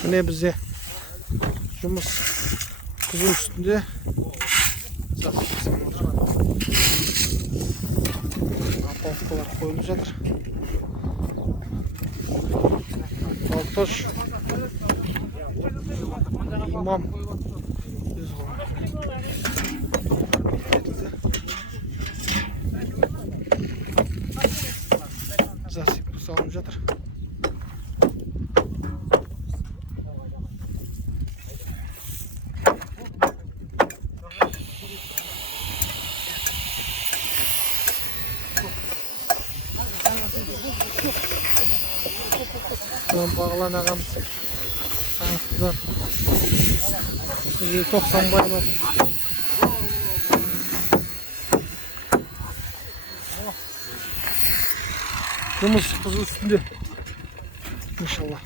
Mine bize жұмыс қызу üstünde. Апалқалар қойылып жатыр. Алташ имам засып салынып жатыр. Бағлан ағамыз Ақтыдан Тоқсанбайлар жұмыс қызу үстінде иншалла.